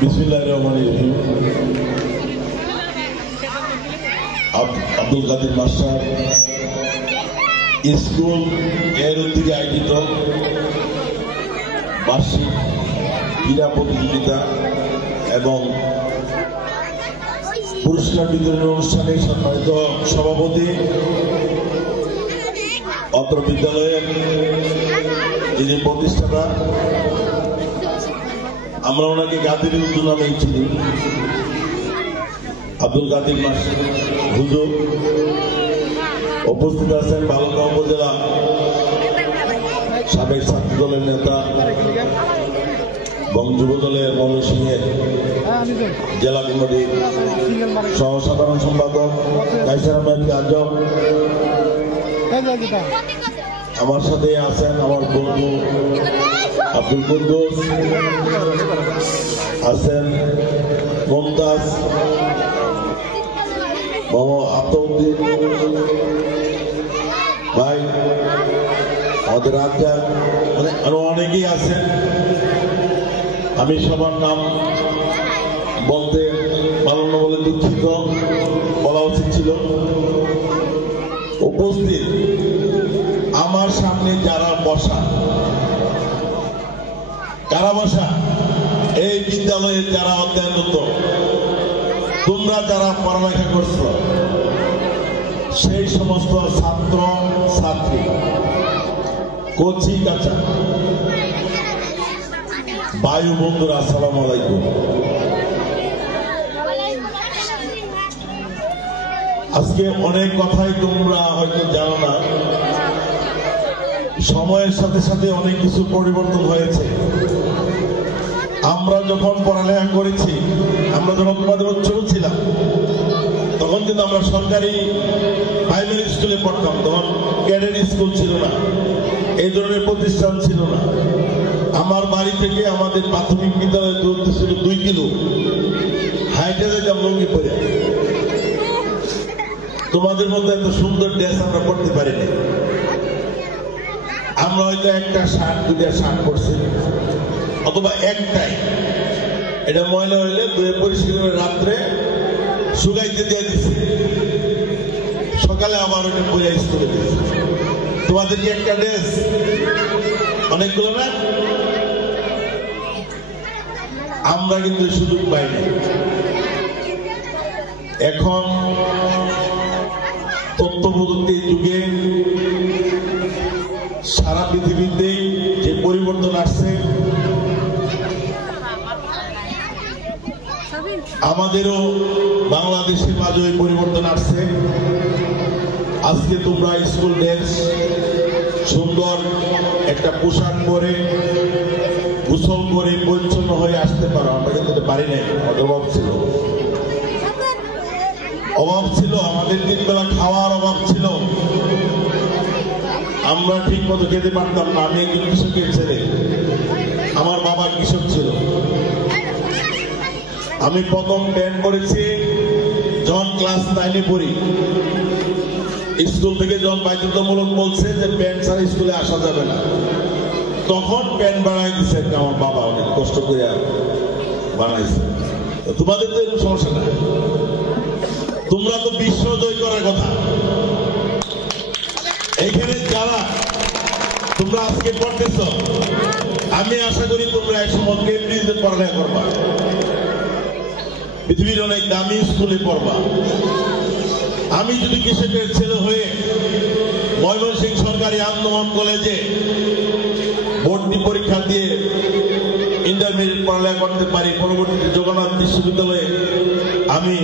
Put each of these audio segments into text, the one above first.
বিসমিল্লাহির রহমানির রহিম। আব্দুল কাদের master school এর উদ্যোগে আয়োজিত বার্ষিক ক্রীড়া প্রতিযোগিতা এবং পুরস্কার বিতরণ অনুষ্ঠানে সম্মানিত সভাপতি অত্র বিদ্যালয়ের যিনি প্রতিষ্ঠাতা, আমরা ওনাকে গাদির উদ্দু নামে চিনি, আব্দুল কাদের মাস্টার হুজুর উপস্থিত আছেন বালুরঘাট উপজেলা সাবেক ছাত্র দলের নেতা এবং যুব দলের ময়মনসিংহের জেলা কমিটির সহ সাধারণ সম্পাদক কাইসার আহমেদ আজম। আমার সাথে আছেন আমার বন্ধু আব্দুল কুদ্দুস, আছেন মমতাজ, মোহাম্মদ আতাউদ্দিন ভাই, আমাদের রাজ্জাক, মানে আরো অনেকেই আছেন। আমি সবার নাম বলতে পারলাম না বলে দুঃখিত, বলা উচিত ছিল। উপস্থিত আমার সামনে যারা বসা, কারা বসা, এই বিদ্যালয়ে যারা অধ্যয়নরত, তোমরা যারা পড়ালেখা করছো, সেই সমস্ত ছাত্র ছাত্রী, কচি কাঁচা বায়ু বন্ধুরা, আসসালামু আলাইকুম। আজকে অনেক কথাই তোমরা হয়তো জানো না, সময়ের সাথে সাথে অনেক কিছু পরিবর্তন হয়েছে। আমরা যখন পড়ালেখা করেছি, আমরা যখন তোমাদের ছোট ছিলাম, তখন কিন্তু আমরা সরকারি প্রাইমারি স্কুলে পড়তাম, তখন ক্যাডেট স্কুল ছিল না, এই ধরনের প্রতিষ্ঠান ছিল না। আমার বাড়ি থেকে আমাদের প্রাথমিক বিদ্যালয়ের দূরত্ব ছিল 2 কিলো, হাইটে যেতাম লুঙ্গি পরে। তোমাদের মধ্যে এত সুন্দর ড্রেস আমরা পড়তে পারিনি। আমরা হয়তো একটা শার্ট, 2টা শার্ট পরছি, অথবা একটাই, এটা ময়লা হইলে পরিষ্কার করে রাত্রে শুকাইতে দিয়ে দিচ্ছি, সকালে আবার ওটা পরে স্কুলে দিয়েছি। তোমাদের কি একটা ড্রেস? অনেকগুলো না? আমরা কিন্তু সুযোগ পাইনি। এখন তথ্য প্রযুক্তির যুগে সারা পৃথিবীতে যে পরিবর্তন আসছে, আমাদেরও বাংলাদেশের মাঝে ওই পরিবর্তন আসছে। আজকে তোমরা স্কুল ড্রেস, সুন্দর একটা পোশাক পরে গোসল করে পরিচ্ছন্ন হয়ে আসতে পারো। আমরা কিন্তু পারি নাই, আমাদের অভাব ছিল, আমাদের 3 বেলা খাওয়ার অভাব ছিল। আমরা ঠিক মতো খেতে পারতাম না। আমি একজন কৃষকের ছেলে, আমার বাবা কৃষক ছিল। আমি প্রথম প্যান্ট করেছি যখন ক্লাস 9-এ পড়ি। স্কুল থেকে যখন বাধ্যতামূলক বলছে যে প্যান্ট ছাড়া স্কুলে আসা যাবে না, তখন প্যান্ট বানাই দিচ্ছে আমার বাবা, অনেক কষ্ট করে বানাইছে। তোমাদের তো এরকম সমস্যা না, তোমরা তো বিশ্ব জয় করার কথা। এইখানে যারা তোমরা আজকে পড়তেছ, আমি আশা করি তোমরা এক সময় কেমব্রিজে পড়ালেখা করবা, পৃথিবীর অনেক দামি স্কুলে পড়বা। আমি যদি কৃষকের ছেলে হয়ে ময়মনসিংহ সরকারি আন্দোলন কলেজে ভর্তি পরীক্ষা দিয়ে ইন্টারমিডিয়েট পড়ালেখা করতে পারি, পরবর্তীতে জগন্নাথ বিশ্ববিদ্যালয়ে আমি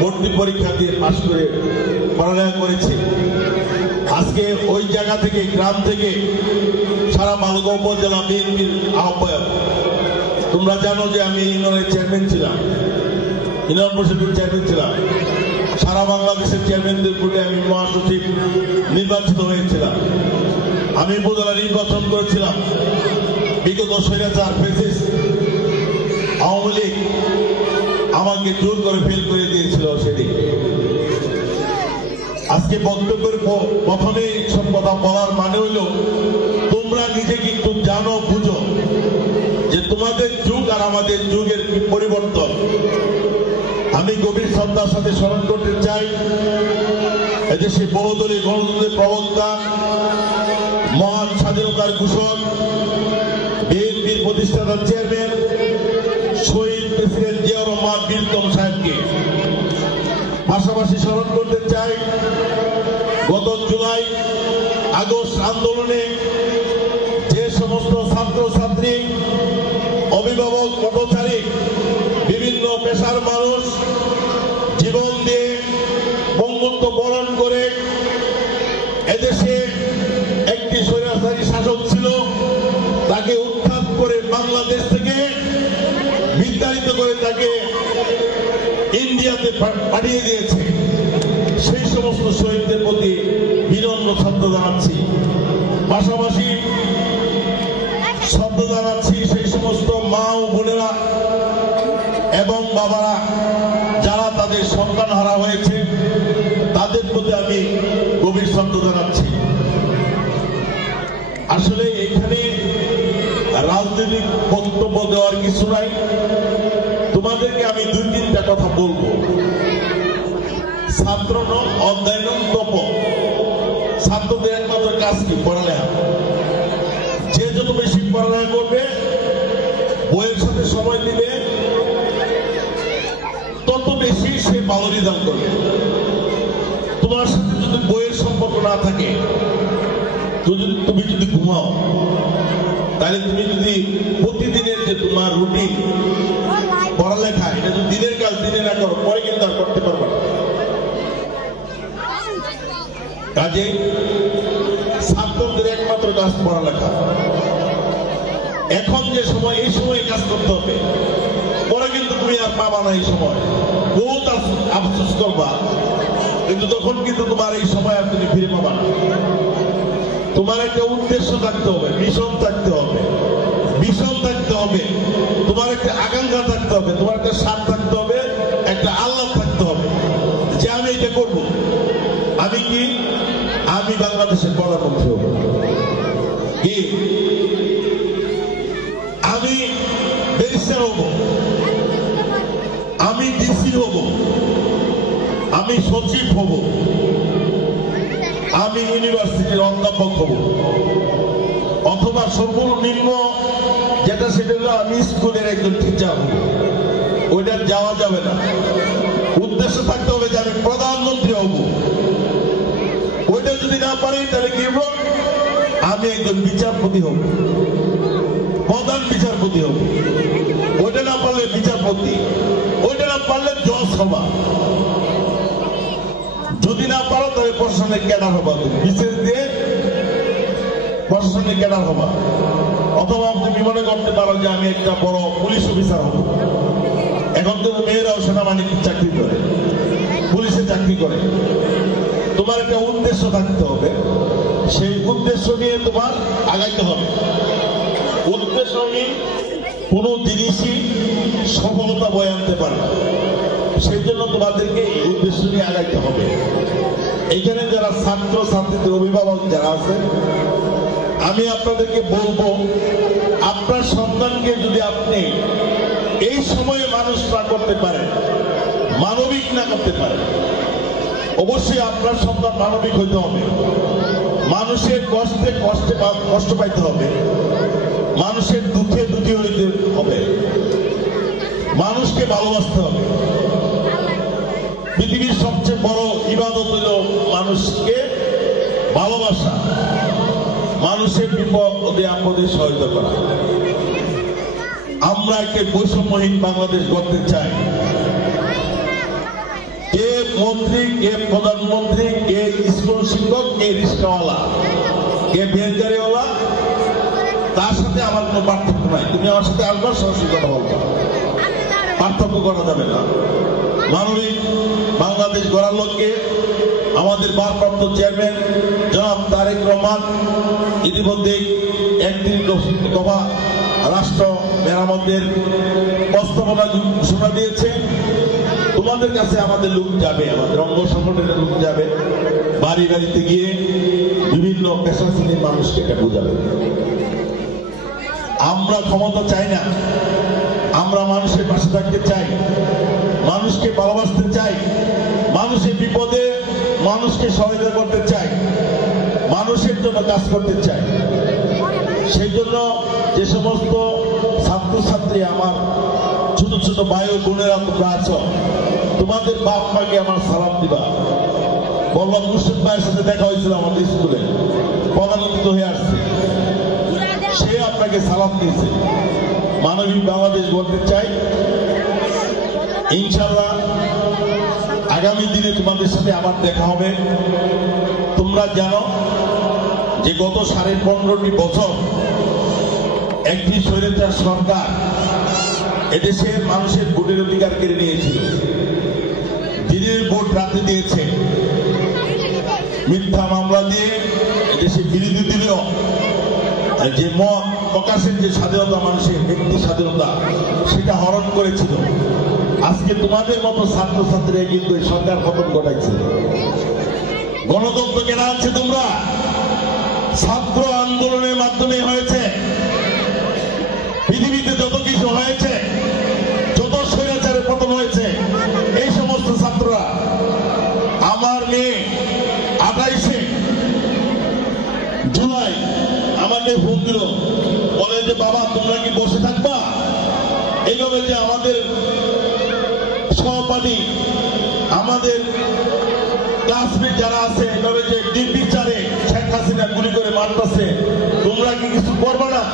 ভর্তি পরীক্ষা দিয়ে পাশ করে পড়ালেখা করেছি। আজকে ওই জায়গা থেকে, গ্রাম থেকে সারা বালুরঘাট উপজেলা বিএনপির আহ্বায়ক। তোমরা জানো যে আমি ইউনিয়নের চেয়ারম্যান ছিলাম, ইউনিয়ন পরিষদের চেয়ারম্যান ছিলাম। সারা বাংলাদেশের চেয়ারম্যানদের ভোটে আমি মহাসচিব নির্বাচিত হয়েছিলাম। আমি উপজেলা নির্বাচন করেছিলাম। বিগত স্বৈরাচার ফ্যাসিস্ট আওয়ামী লীগ আমাকে জোর করে ফেল করে দিয়েছিল সেদিন। আজকে বক্তব্যের প্রথমে সব কথা বলার মানে হইল, তোমরা নিজে কিন্তু জানো, বুঝো আর আমাদের যুগের পরিবর্তন। আমি গভীর শ্রদ্ধার সাথে স্মরণ করতে চাই এদেশে বহুদলীয় গণতন্ত্রের প্রবক্তা, মহান স্বাধীনতার ঘোষক, বিএনপির প্রতিষ্ঠাতা চেয়ারম্যান শহীদ প্রেসিডেন্ট জিয়াউর রহমান বীরতম সাহেবকে। পাশাপাশি স্মরণ করতে চাই গত জুলাই আগস্ট আন্দোলনে যে সমস্ত ছাত্রছাত্রী, অভিভাবক, পথচারী, বিভিন্ন পেশার মানুষ জীবন দিয়ে বঙ্গত্ব বরণ করে এদেশে একটি স্বৈরাচারী শাসক ছিল, তাকে উৎখাত করে বাংলাদেশ থেকে বিতাড়িত করে তাকে ইন্ডিয়াতে পাঠিয়ে দিয়েছে। সেই সমস্ত শহীদদের প্রতি বিনম্র শ্রদ্ধা জানাচ্ছি। পাশাপাশি শ্রদ্ধা জানাচ্ছি সেই সমস্ত মা ও বোনেরা এবং বাবারা যারা তাদের সন্তান হারা হয়েছে, তাদের প্রতি আমি গভীর শ্রদ্ধা জানাচ্ছি। আসলে এখানে রাজনৈতিক বক্তব্য দেওয়ার কিছু নাই, তোমাদেরকে আমি 2-3টা কথা বলবো। ছাত্র অধ্যয়ন তপ, ছাত্রদের একমাত্র কাজ কি? পড়ালেখা। যে যত বেশি পড়ালেখা করবে, বইয়ের সাথে সময় দিবে, তত বেশি সে ভালো রেজাল্ট করবে। তোমার সাথে যদি বইয়ের সম্পর্ক না থাকে, তুমি যদি ঘুমাও, তাহলে তুমি যদি প্রতিদিনের যে তোমার রুটিন পড়ালেখা, এটা যদি দিনের কাজ দিনে না করো, পরে কিন্তু আর করতে পারবে না। কাজে ছাত্রদের একমাত্র কাজ পড়ালেখা। এখন যে সময়, এই সময় কাজ করতে হবে, পরে কিন্তু তুমি আর পাবা না। এই সময় বহুত আফসোস করবা, কিন্তু তখন কিন্তু তোমার এই সময় আর তুমি ফিরে পাবা না। তোমার একটা উদ্দেশ্য থাকতে হবে, মিশন থাকতে হবে, ভিশন থাকতে হবে, তোমার একটা আকাঙ্ক্ষা থাকতে হবে, তোমার একটা স্বাদ থাকতে হবে, একটা আল্লাহ থাকতে হবে যে আমি এটা করব। আমি কি? আমি বাংলাদেশের প্রধানমন্ত্রী হব, কি আমি ব্যারিস্টার হব, আমি ডিসি হব, আমি সচিব হব, আমি ইউনিভার্সিটির অধ্যাপক হব, অথবা সর্বনিম্ন যেটা সেটা হলো আমি স্কুলের একজন টিচার হব। ওইটা যাওয়া যাবে না। উদ্দেশ্য থাকতে হবে যে আমি প্রধানমন্ত্রী হব। ওইটা যদি না পারি তাহলে কি হবো? আমি একজন বিচারপতি হব, প্রধান বিচারপতি হব। ওইটা না পারলে বিচারপতি, ওইটা না পারলে জজ হবা। যদি না পারো তাহলে প্রশাসনিক ক্যাডার হবা, বিশেষ দিয়ে প্রশাসনিক ক্যাডার হবা। অথবা তুমি মনে করতে পারো যে আমি একটা বড় পুলিশ অফিসার হব। এখন তো মেয়েরাও সেনাবাহিনীর চাকরি করে, পুলিশে চাকরি করে। তোমার একটা উদ্দেশ্য থাকতে হবে, সেই উদ্দেশ্য নিয়ে তোমার আগাইতে হবে। উদ্দেশ্যহীন কোন জিনিসই সফলতা বয়ে আনতে পারে না। সেই জন্য তোমাদেরকে এই উদ্দেশ্য নিয়ে আগাইতে হবে। এখানে যারা ছাত্র ছাত্রীদের অভিভাবক যারা আছে, আমি আপনাদেরকে বলবো, আপনার সন্তানকে যদি আপনি এই সময়ে মানুষ না করতে পারেন, মানবিক না করতে পারেন, অবশ্যই আপনার সন্তান মানবিক হইতে হবে। মানুষের কষ্টে কষ্টে কষ্ট পাইতে হবে, মানুষের দুঃখে দুঃখী হইতে হবে, মানুষকে ভালোবাসতে হবে। পৃথিবীর সবচেয়ে বড় ইবাদত হইল মানুষকে ভালোবাসা, মানুষের বিপদে আপদে সহায়তা করা। আমরা একটা বৈষম্যহীন বাংলাদেশ গড়তে চাই। কে মন্ত্রী, কে প্রধানমন্ত্রী, কে স্কুল শিক্ষক, কে রিক্সাওয়ালা, কে ভেঞ্জারিওয়ালা, তার সাথে আমার কোনো পার্থক্য নাই। তুমি আমার সাথে আসবার সরাসরি কথা বলবো, পার্থক্য করা যাবে না। মানবিক বাংলাদেশ গড়ার লক্ষ্যে আমাদের ভারপ্রাপ্ত চেয়ারম্যান জনাব তারেক রহমান ইতিমধ্যে 31 দফা রাষ্ট্র মেরামতের প্রস্তাবনা ঘোষণা দিয়েছে। তোমাদের কাছে আমাদের লোক যাবে, আমাদের অঙ্গ সংগঠনের লোক যাবে, বাড়ি বাড়িতে গিয়ে বিভিন্ন পেশা শ্রেণীর মানুষকে এটা বোঝাবে। আমরা ক্ষমতা চাই না, আমরা মানুষের পাশে থাকতে চাই, মানুষকে ভালোবাসতে চাই, মানুষের বিপদে মানুষকে সহায়তা করতে চাই, মানুষের জন্য কাজ করতে চাই। সেই জন্য যে সমস্ত ছাত্রছাত্রী আমার ছোট ছোট ভাই ও বোনেরা তোমরা আছো, তোমাদের বাপ মাকে আমার সালাম দিবা। বলবা মুর্শিদ ভাইয়ের সাথে দেখা হয়েছিল আমাদের স্কুলে, পদান্বিত হয়ে আসছে, সে আপনাকে সালাম দিয়েছে। মানবিক বাংলাদেশ বলতে চাই, ইনশাআল্লাহ আগামী দিনে তোমাদের সাথে আবার দেখা হবে। তোমরা জানো যে গত 15.5 বছর একটি স্বৈরাচার সরকার এদেশের মানুষের ভোটের অধিকার কেড়ে নিয়েছিল। দিনের ভোট রাতে দিয়েছে, মিথ্যা মামলা দিয়ে এদেশে বিরোধী দিলেও যে মত প্রকাশের যে স্বাধীনতা, মানুষের ব্যক্তি স্বাধীনতা, সেটা হরণ করেছিল। আজকে তোমাদের মতো ছাত্রছাত্রীরা কিন্তু এই সরকার পতন ঘটাইছে। গণতন্ত্র কেনা আছে তোমরা ছাত্র আন্দোলনের মাধ্যমে হয়েছে। পৃথিবীতে যত কিছু হয়েছে, যত স্বৈরাচারের পতন হয়েছে, এই সমস্ত ছাত্ররা। আমার মেয়ে 28শে জুলাই আমাকে ফোন দিল, বলে যে বাবা তোমরা কি বসে থাকবা? এইভাবে যে আমাদের সহপাঠী, আমাদের ক্লাসমেট যারা আছে, এভাবে যে নির্বিচারে শেখ হাসিনা গুলি করে মারতেছে, তোমরা কি কিছু করবে না?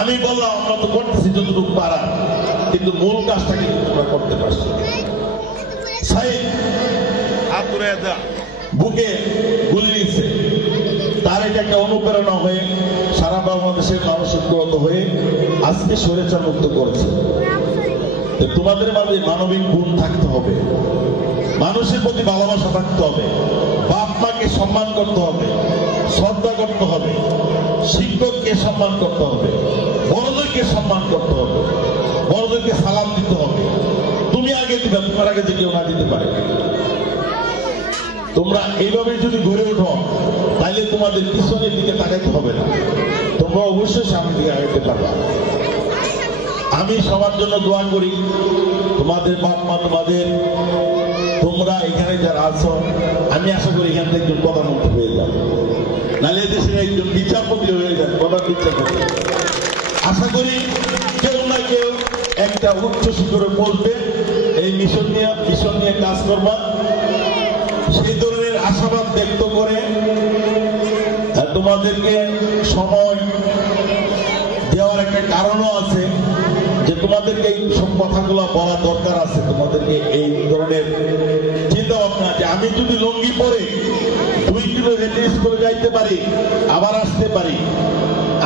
আমি বললাম আমরা তো করতেছি যতটুকু পারা, কিন্তু মূল কাজটা কিন্তু তোমরা করতে পারছো। বুকে গুলি নিচ্ছে, তার এটা একটা অনুপ্রেরণা হয়ে সারা বাংলাদেশের মানুষ ঐক্যবদ্ধ হয়ে আজকে স্বৈরাচার মুক্ত করেছে। তোমাদের মাঝে মানবিক গুণ থাকতে হবে, মানুষের প্রতি ভালোবাসা থাকতে হবে, বাপ মাকে সম্মান করতে হবে, শ্রদ্ধা করতে হবে, শিক্ষককে সম্মান করতে হবে, বড়দেরকে সম্মান করতে হবে, বড়দেরকে সালাম দিতে হবে। তুমি আগে দিবে, তোমার আগে যে কেউ না দিতে পারে। তোমরা এইভাবে যদি ঘুরে ওঠো, তাহলে তোমাদের পিছনের দিকে তাকাইতে হবে না, তোমরা অবশ্যই সামনের দিকে আগাইতে পারবে। আমি সবার জন্য দোয়া করি, তোমাদের বাপ মা, তোমরা এখানে যারা আছো, আমি আশা করি এখান থেকে একজন প্রধানমন্ত্রী হয়ে যাবে, নাহলে দেশের একজন বিচারপতি হয়ে যাবে, প্রধান বিচারপতি। আশা করি কেউ না কেউ একটা উচ্চ শিখরে পৌঁছবে, এই মিশন নিয়ে কাজ করবা। সেই ধরনের আশাবাদ ব্যক্ত করে তোমাদেরকে সময় দেওয়ার একটা কারণও আছে, যে তোমাদেরকে এই সব কথাগুলো বলা দরকার আছে। তোমাদেরকে এই ধরনের চিন্তা ভাবনা, যে আমি যদি লুঙ্গি পরে 2 কিলো হেঁটে স্কুলে যাইতে পারি, আবার আসতে পারি,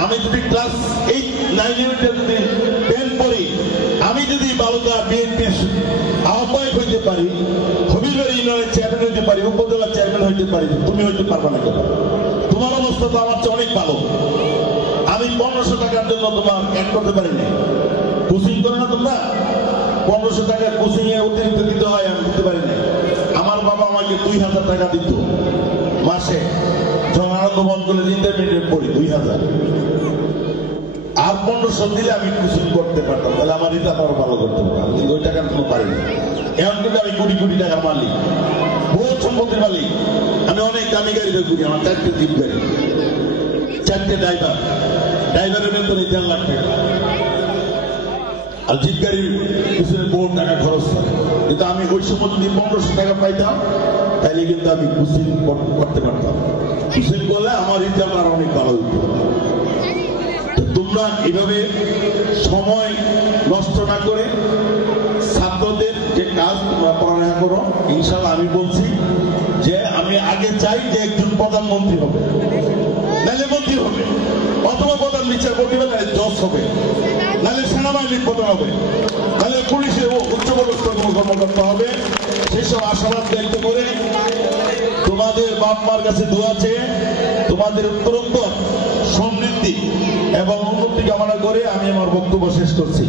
আমি যদি ক্লাস 8, 9 যদি প্যান্ট পরি, আমি যদি বালুকা বিএনপির আহ্বায়ক হইতে পারি, হবিগঞ্জ ইউনিয়নের চেয়ারম্যান হইতে পারি, উপজেলা চেয়ারম্যান হইতে পারি, তুমি হইতে পারবা না কেন? তোমার অবস্থা তো আমার চেয়ে অনেক ভালো। আমি 1500 টাকার জন্য তোমার অ্যাড করতে পারিনি। কোচিং করো না তোমরা, 1500 টাকা কোচিং এ অতিরিক্ত দিতে হয়, আমি দিতে পারি না। আমার বাবা আমাকে 2000 টাকা দিত মাসে, যখন আনন্দ মন করে ইন্টারমিডিয়েট পড়ি 2000, আর 1500 দিলে আমি কোচিং করতে পারতাম, তাহলে আমার রিটার্ন আরো ভালো করতে পারতাম। কিন্তু ওই টাকার কোনো পারিনি। এখন কিন্তু আমি কোটি কোটি টাকার মালিক, বহু সম্পত্তির মালিক। আমি অনেক দামি গাড়িতে ঘুরি, আমার 4টে জিপ গাড়ি, 4টে ড্রাইভারের বেতন 1.5 লাখ টাকা, আর জিপ গাড়ির পিছনে বহু টাকা খরচ করে। কিন্তু আমি ওই সময় যদি 1500 টাকা পাইতাম, তাহলে কিন্তু আমি কোচিং করতে পারতাম। কোচিং করলে আমার রিটার্ন আর অনেক ভালো হইত। তোমরা এভাবে সময় নষ্ট না করে ছাত্রদের যে কাজ তোমরা পড়ালেখা করো। ইনশাআল্লাহ আমি বলছি যে আমি আগে চাই যে একজন প্রধানমন্ত্রী হবে, নাহলে মন্ত্রী হবে, অথবা প্রধান বিচারপতি হবে, নাহলে জজ হবে, নাহলে সেনাবাহিনীর প্রধান হবে, নাহলে পুলিশের উচ্চপদস্থ কোনো কর্মকর্তা হবে। সেসব আশাবাদ ব্যক্ত করে তোমাদের বাপ মার কাছে দোয়া চেয়ে তোমাদের উত্তরোত্তর সমৃদ্ধি এবং উন্নতি কামনা করে আমি আমার বক্তব্য শেষ করছি।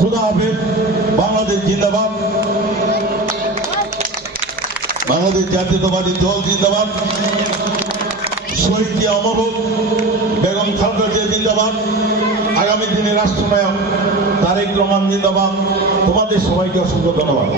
খুদা হাফেজ। বাংলাদেশ জিন্দাবাদ, বাংলাদেশ জাতীয়তাবাদী দল জিন্দাবাদ, শহীদ জিয়া অমর হোক, বেগম খালেদা জিয়া জিন্দাবাদ, আগামী দিনে রাষ্ট্রনায়ক তারেক রহমান জিন্দাবাদ। তোমাদের সবাইকে অসংখ্য ধন্যবাদ।